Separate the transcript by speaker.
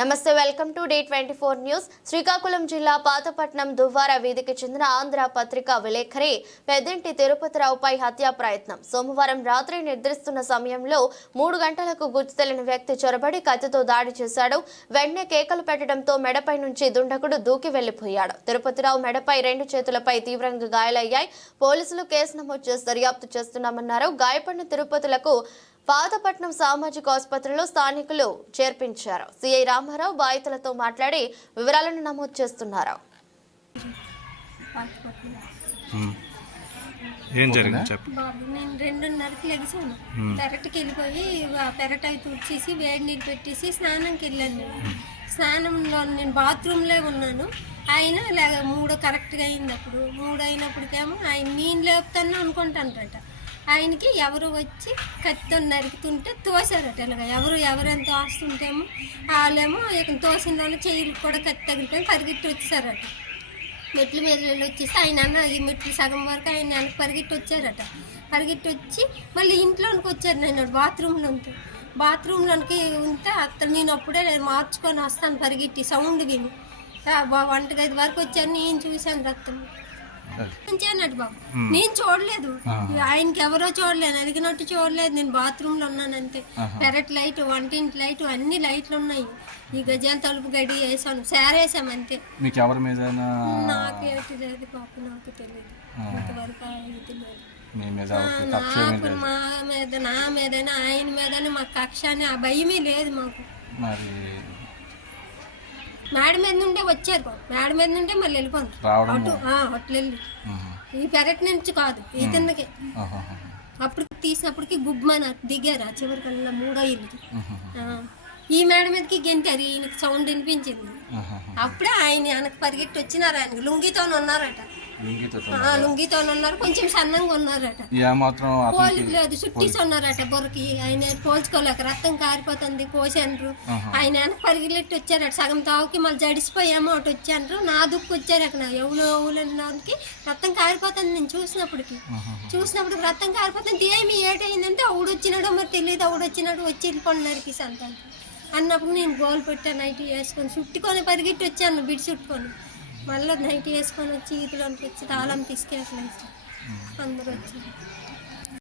Speaker 1: నమస్తే welcome to day twenty four news. Srikakulam జిల్లా పాతపట్నం దువ్వార వీధికి చెందిన ఆంధ్ర పత్రిక విలేఖరి పెద్దింటి తిరుపతిరావుపై హత్యా ప్రయత్నం. సోమవారం రాత్రి నిద్రిస్తున్న సమయంలో మూడు గంటలకు గుర్తు తెలియని వ్యక్తి చొరబడి కత్తితో దాడి చేశాడు. వెంటనే కేకలు పెట్టడంతో మెడపై నుంచి దుండకుడు దూకి వెళ్ళిపోయాడు తిరుపతిరావు మెడపై రెండు చేతులపై తీవ్రంగా గాయాలయ్యాయి. పోలీసులు కేసు నమోదు చేసి దర్యాప్తు చేస్తున్నామన్నారు. గాయపడిన తిరుపతులకు పాతపట్నం సామాజిక ఆసుపత్రిలో స్థానికులు చేర్పించారు. సిఐ రామారావు బాధితులతో మాట్లాడి వివరాలను నమోదు చేస్తున్నారు.
Speaker 2: ఏం జరిగింది? చెప్పు.
Speaker 3: బాబు నేను రెండున్నరకి లెగిసాను. పెరట్కి వెళ్ళిపోయి ఆ పెరట అవి తుడిచేసి వేడి నీళ్ళు పెట్టేసి స్నానంకి వెళ్ళాను. నేను స్నానంలో నేను బాత్రూంలో ఉన్నాను. ఆయన లేక మూడు కరెక్ట్గా అయింది అప్పుడు. మూడు అయినప్పటికేమో ఆయన నేను లేపుతాను అనుకుంటానట ఆయనకి ఎవరు వచ్చి కత్తితో నరుకుతుంటే తోసారట ఇలాగ. ఎవరు ఎవరెంత తోస్తుంటేమో వాళ్ళేమో ఇక తోసిన వాళ్ళు చెయ్యిలు కూడా కత్తి తగిలిపోయి పరిగెట్టి వచ్చేసారట. మెట్ల మీద వచ్చేసి ఆయన అన్న ఈ మెట్లు సగం వరకు ఆయన వెనక పరిగెట్టి వచ్చారట. పరిగెట్టి వచ్చి మళ్ళీ ఇంట్లోనికి వచ్చారు నేను బాత్రూంలో ఉంటే బాత్రూంలోనికి ఉంటే అతను నేను అప్పుడే నేను మార్చుకొని వస్తాను పరిగెట్టి సౌండ్ విని. వంటగది వరకు వచ్చాను నేను చూశాను రక్తం. బాబు. నేను చూడలేదు. ఆయనకి ఎవరో చూడలేదు. అడిగినట్టు చూడలేదు. నేను బాత్రూంలో ఉన్నానంతే పెరట్ లైట్ వంటింటి లైట్ అన్ని లైట్లు ఉన్నాయి. ఈ గజాల తలుపు గడి వేసాను. సేరేసాం అంతే.
Speaker 2: మీకు ఎవరి మీద
Speaker 3: నాకు ఏంటి లేదు పాప నాకు తెలియదు. ఇంతవరకు
Speaker 2: మీద
Speaker 3: నాకు మా మీద నా మీదనే ఆయన మీదనే మా కక్ష అని ఆ భయమే లేదు మాకు.
Speaker 2: మరి
Speaker 3: మేడ మీద నుండే వచ్చారు బాబు మేడ మీద నుండే మళ్ళీ వెళ్ళిపోను
Speaker 2: రావడం
Speaker 3: అటు ఆ, వెళ్ళి. ఈ పెరట్ నుంచి కాదు ఈ కిందకి.
Speaker 2: ఆహాహా.
Speaker 3: అప్పుడు తీసినప్పటికి గుబ్బమన దిగారు ఆ చివరి కన్నా మూడో ఇల్లుకి. ఆ, ఈ మేడ మీదకి గెంటారు ఈయనకి సౌండ్ వినిపించింది.
Speaker 2: ఆహాహా.
Speaker 3: అప్పుడే ఆయన వెనక పరిగెట్టి వచ్చినారు ఆయన లుంగితో ఉన్నారట.
Speaker 2: లుంగీతో
Speaker 3: ఉన్నారు. కొంచెం సన్నంగా ఉన్నారట.
Speaker 2: ఏమాత్రం అతనికి
Speaker 3: పోలి లేదు చుట్టేసి ఉన్నారట బొరకి. ఆయన పోల్చుకోలేక రక్తం కారిపోతుంది కోసాండ్రు. ఆయన వెనక పరిగెట్టి వచ్చారట. సగం తావుకి మళ్ళీ జడిసిపోయామో ఒకటి వచ్చాండ్రు. నా దుక్కు వచ్చారు అక్కడ ఎవరు ఎవరికి రక్తం కారిపోతుంది నేను చూసినప్పటికి. చూసినప్పుడు రక్తం కారిపోతుంది. ఏమి ఏటైందంటే అవుడు వచ్చినాడో మరి తెలియదు అవుడు వచ్చినాడు వచ్చి వెళ్ళిపోయినారికి సంతానం. అన్నప్పుడు నేను గోల్ పెట్టాను నైట్ వేసుకొని. చుట్టుకొని పరిగెట్టి వచ్చాను బిడి చుట్టుకొని మళ్ళీ నైట్ వేసుకొని వచ్చి ఈతలోనికి అనిపించి తాళం తీసుకెళ్ళి అందరూ వచ్చారు